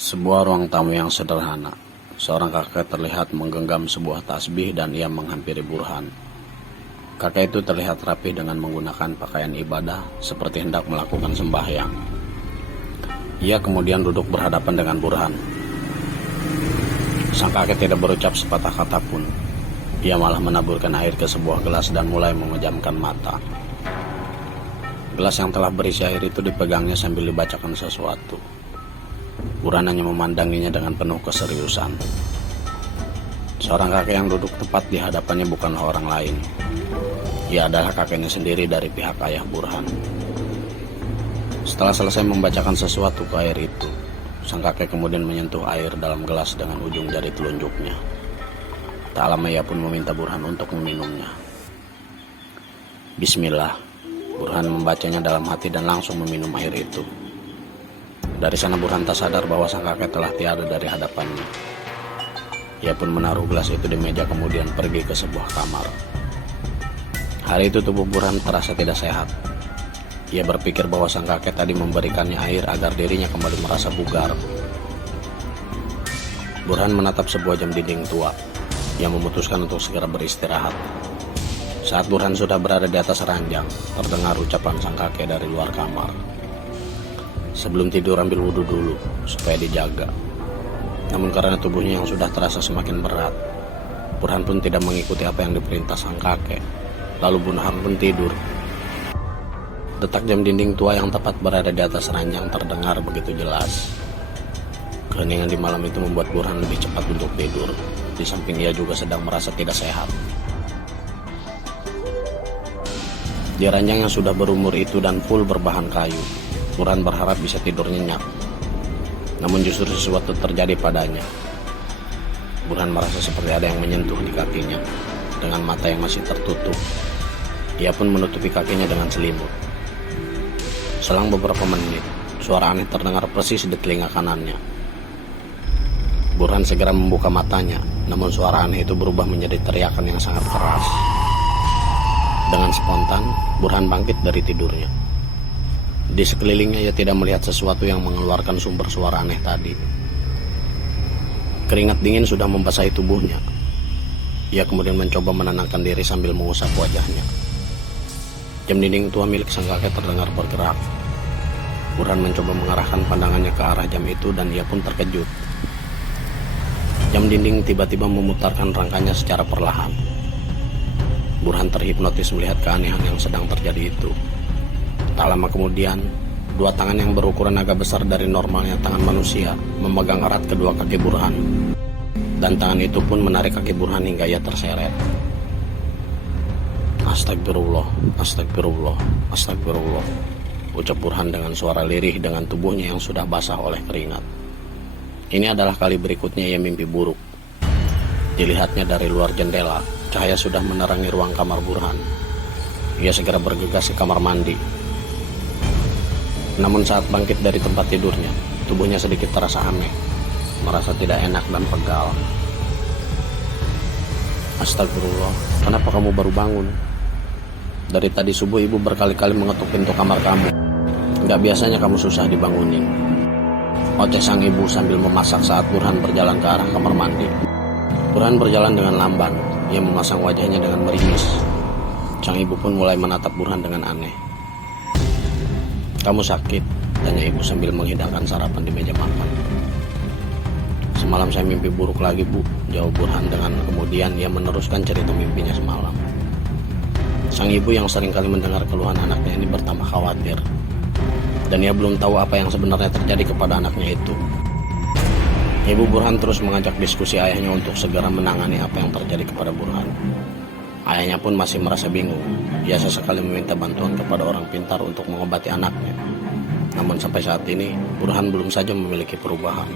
Sebuah ruang tamu yang sederhana. Seorang kakek terlihat menggenggam sebuah tasbih dan ia menghampiri Burhan. Kakek itu terlihat rapi dengan menggunakan pakaian ibadah seperti hendak melakukan sembahyang. Ia kemudian duduk berhadapan dengan Burhan. Sang kakek tidak berucap sepatah kata pun. Ia malah menaburkan air ke sebuah gelas dan mulai memejamkan mata. Gelas yang telah berisi air itu dipegangnya sambil dibacakan sesuatu. Burhan hanya memandanginya dengan penuh keseriusan. Seorang kakek yang duduk tepat di hadapannya bukanlah orang lain. Ia adalah kakeknya sendiri dari pihak ayah Burhan. Setelah selesai membacakan sesuatu ke air itu, sang kakek kemudian menyentuh air dalam gelas dengan ujung jari telunjuknya. Tak lama ia pun meminta Burhan untuk meminumnya. Bismillah, Burhan membacanya dalam hati dan langsung meminum air itu. Dari sana Burhan tak sadar bahwa sang kakek telah tiada dari hadapannya. Ia pun menaruh gelas itu di meja kemudian pergi ke sebuah kamar. Hari itu tubuh Burhan terasa tidak sehat. Ia berpikir bahwa sang kakek tadi memberikannya air agar dirinya kembali merasa bugar. Burhan menatap sebuah jam dinding tua. Ia memutuskan untuk segera beristirahat. Saat Burhan sudah berada di atas ranjang, terdengar ucapan sang kakek dari luar kamar. Sebelum tidur ambil wudhu dulu, supaya dijaga. Namun karena tubuhnya yang sudah terasa semakin berat, Burhan pun tidak mengikuti apa yang diperintah sang kakek. Lalu Burhan pun tidur. Detak jam dinding tua yang tepat berada di atas ranjang terdengar begitu jelas. Keheningan di malam itu membuat Burhan lebih cepat untuk tidur. Di samping ia juga sedang merasa tidak sehat. Di ranjang yang sudah berumur itu dan full berbahan kayu, Burhan berharap bisa tidur nyenyak. Namun justru sesuatu terjadi padanya. Burhan merasa seperti ada yang menyentuh di kakinya. Dengan mata yang masih tertutup, ia pun menutupi kakinya dengan selimut. Selang beberapa menit, suara aneh terdengar persis di telinga kanannya. Burhan segera membuka matanya, namun suara aneh itu berubah menjadi teriakan yang sangat keras. Dengan spontan, Burhan bangkit dari tidurnya. Di sekelilingnya ia tidak melihat sesuatu yang mengeluarkan sumber suara aneh tadi. Keringat dingin sudah membasahi tubuhnya. Ia kemudian mencoba menenangkan diri sambil mengusap wajahnya. Jam dinding tua milik sang kakek terdengar bergerak. Burhan mencoba mengarahkan pandangannya ke arah jam itu dan ia pun terkejut. Jam dinding tiba-tiba memutarkan rangkanya secara perlahan. Burhan terhipnotis melihat keanehan yang sedang terjadi itu. Tak lama kemudian, dua tangan yang berukuran agak besar dari normalnya tangan manusia memegang erat kedua kaki Burhan. Dan tangan itu pun menarik kaki Burhan hingga ia terseret. Astagfirullah, astagfirullah, astagfirullah, ucap Burhan dengan suara lirih dengan tubuhnya yang sudah basah oleh keringat. Ini adalah kali berikutnya ia mimpi buruk. Dilihatnya dari luar jendela, cahaya sudah menerangi ruang kamar Burhan. Ia segera bergegas ke kamar mandi. Namun saat bangkit dari tempat tidurnya, tubuhnya sedikit terasa aneh, merasa tidak enak dan pegal. Astagfirullah, kenapa kamu baru bangun? Dari tadi subuh ibu berkali-kali mengetuk pintu kamar kamu. Gak biasanya kamu susah dibangunin. Oceh sang ibu sambil memasak saat Burhan berjalan ke arah kamar mandi. Burhan berjalan dengan lamban, ia memasang wajahnya dengan meringis. Sang ibu pun mulai menatap Burhan dengan aneh. Kamu sakit? Tanya ibu sambil menghidangkan sarapan di meja makan. Semalam saya mimpi buruk lagi bu, jawab Burhan dengan kemudian ia meneruskan cerita mimpinya semalam. Sang ibu yang seringkali mendengar keluhan anaknya ini bertambah khawatir. Dan ia belum tahu apa yang sebenarnya terjadi kepada anaknya itu. Ibu Burhan terus mengajak diskusi ayahnya untuk segera menangani apa yang terjadi kepada Burhan. Ayahnya pun masih merasa bingung. Ia sesekali meminta bantuan kepada orang pintar untuk mengobati anaknya. Namun sampai saat ini, Burhan belum saja memiliki perubahan.